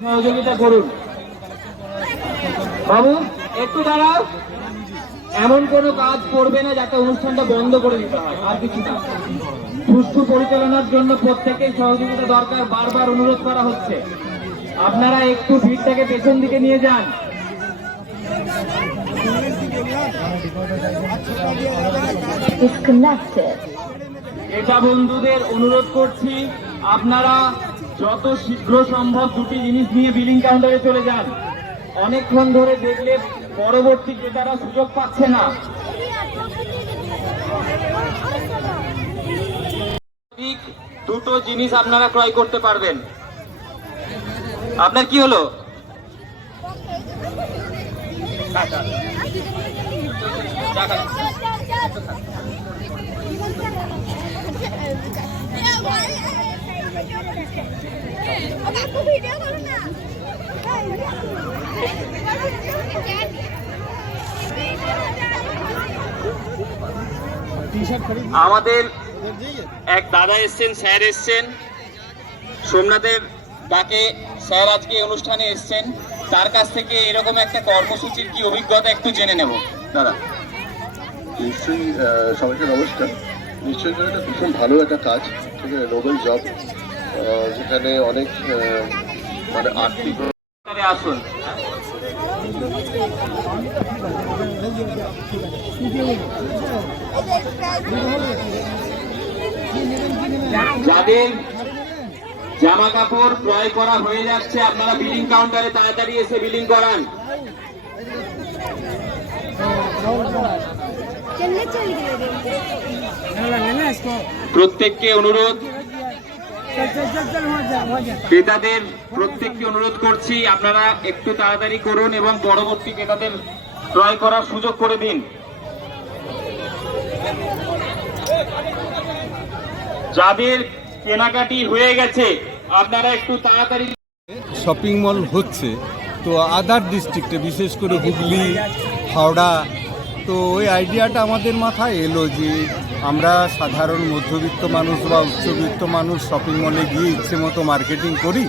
সহযোগিতা করুন। বাবু একটু দাঁড়াও। এমন কোনো কাজ করবে না যাতে অনুষ্ঠানটা বন্ধ করে দিতে হয় আর কিছু না। সুষ্ঠু পরিচালনার জন্য প্রত্যেকেই সহযোগিতা দরকার বারবার অনুরোধ করা হচ্ছে। আপনারা একটু ভিড়টাকে পেছন দিকে নিয়ে যান. এটা বন্ধুদের অনুরোধ করছি। আপনারা যত শীঘ্র সম্ভব দুটি জিনিস নিয়ে বিলিং কাউন্টারে চলে যান। অনেকক্ষণ ধরে দেখলে পরবর্তী ক্রেতারা সুযোগ পাচ্ছে না। দুটো জিনিস আপনারা ক্রয় করতে পারবেন। আপনার কি হলো? nak. আমাদের এক দাদা এসছেন স্যার এসছেন। সোমনাথের ডাকে স্যার আজকে অনুষ্ঠানে এসছেন। তার কাছ থেকে এরকম একটা কর্মসূচির কি অভিজ্ঞতা একটু জেনে নেব দাদা। নিশ্চয়ই সবাইকে নমস্কার। নিশ্চয়ই এটা ভীষণ ভালো একটা কাজ। ঠিক আছে নোবেল জব যেখানে অনেক মানে আর্থিক আসুন। যাদের জামা কাপড় ক্রয় করা হয়ে যাচ্ছে, আপনারা বিলিং কাউন্টারে তাড়াতাড়ি এসে বিলিং করান। প্রত্যেককে অনুরোধ ক্রেতাদের প্রত্যেককে অনুরোধ করছি, আপনারা একটু তাড়াতাড়ি করুন এবং পরবর্তী ক্রেতাদের ক্রয় করার সুযোগ করে দিন। যাদের কেনাকাটি হয়ে গেছে, আপনারা একটু তাড়াতাড়ি শপিং মল হচ্ছে, তো আদার ডিস্ট্রিক্টে, বিশেষ করে হুগলি, হাওড়া, তো ওই আইডিয়াটা আমাদের মাথায় এলো যে আমরা সাধারণ মধ্যবিত্ত মানুষ বা উচ্চবিত্ত মানুষ শপিং মলে গিয়ে ইচ্ছে মতো মার্কেটিং করি।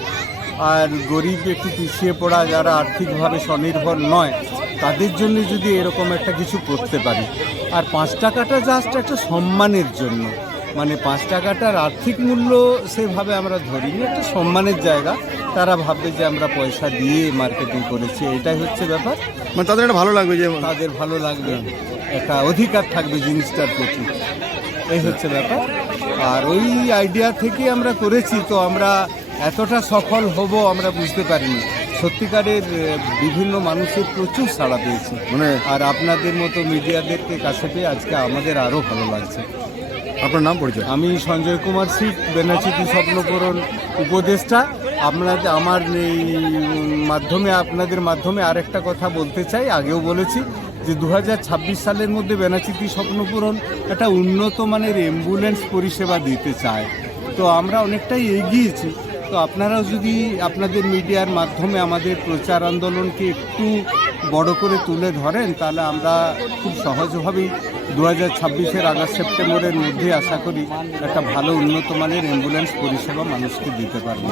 আর গরিব একটু পিছিয়ে পড়া যারা আর্থিকভাবে স্বনির্ভর নয় তাদের জন্য যদি এরকম একটা কিছু করতে পারি। আর পাঁচ টাকাটা জাস্ট একটা সম্মানের জন্য। মানে পাঁচ টাকাটার আর্থিক মূল্য সেভাবে আমরা ধরিনি একটা সম্মানের জায়গা। তারা ভাববে যে আমরা পয়সা দিয়ে মার্কেটিং করেছি এটাই হচ্ছে ব্যাপার। মানে তাদের একটা ভালো লাগবে যে তাদের ভালো লাগবে। একটা অধিকার থাকবে জিনিসটার প্রতি। এই হচ্ছে ব্যাপার। আর ওই আইডিয়া থেকে আমরা করেছি তো আমরা এতটা সফল হব আমরা বুঝতে পারিনি। সত্যিকারের বিভিন্ন মানুষের প্রচুর সাড়া পেয়েছি। মানে আর আপনাদের মতো মিডিয়াদেরকে কাছে পেয়ে আজকে আমাদের আরও ভালো লাগছে। আপনার নাম পরিচয়? আমি সঞ্জয় কুমার সিট বেনাচিতি স্বপ্নপূরণ উপদেষ্টা। আপনাদের আমার এই মাধ্যমে আপনাদের মাধ্যমে আরেকটা কথা বলতে চাই। আগেও বলেছি যে দু হাজার ছাব্বিশ সালের মধ্যে বেনাচিতি স্বপ্নপূরণ একটা উন্নত মানের অ্যাম্বুলেন্স পরিষেবা দিতে চায়। তো আমরা অনেকটাই এগিয়েছি। তো আপনারাও যদি আপনাদের মিডিয়ার মাধ্যমে আমাদের প্রচার আন্দোলনকে একটু বড় করে তুলে ধরেন, তাহলে আমরা খুব সহজভাবেই দু হাজার ছাব্বিশের আগস্ট সেপ্টেম্বরের মধ্যে আশা করি একটা ভালো উন্নত মানের অ্যাম্বুলেন্স পরিষেবা মানুষকে দিতে পারব।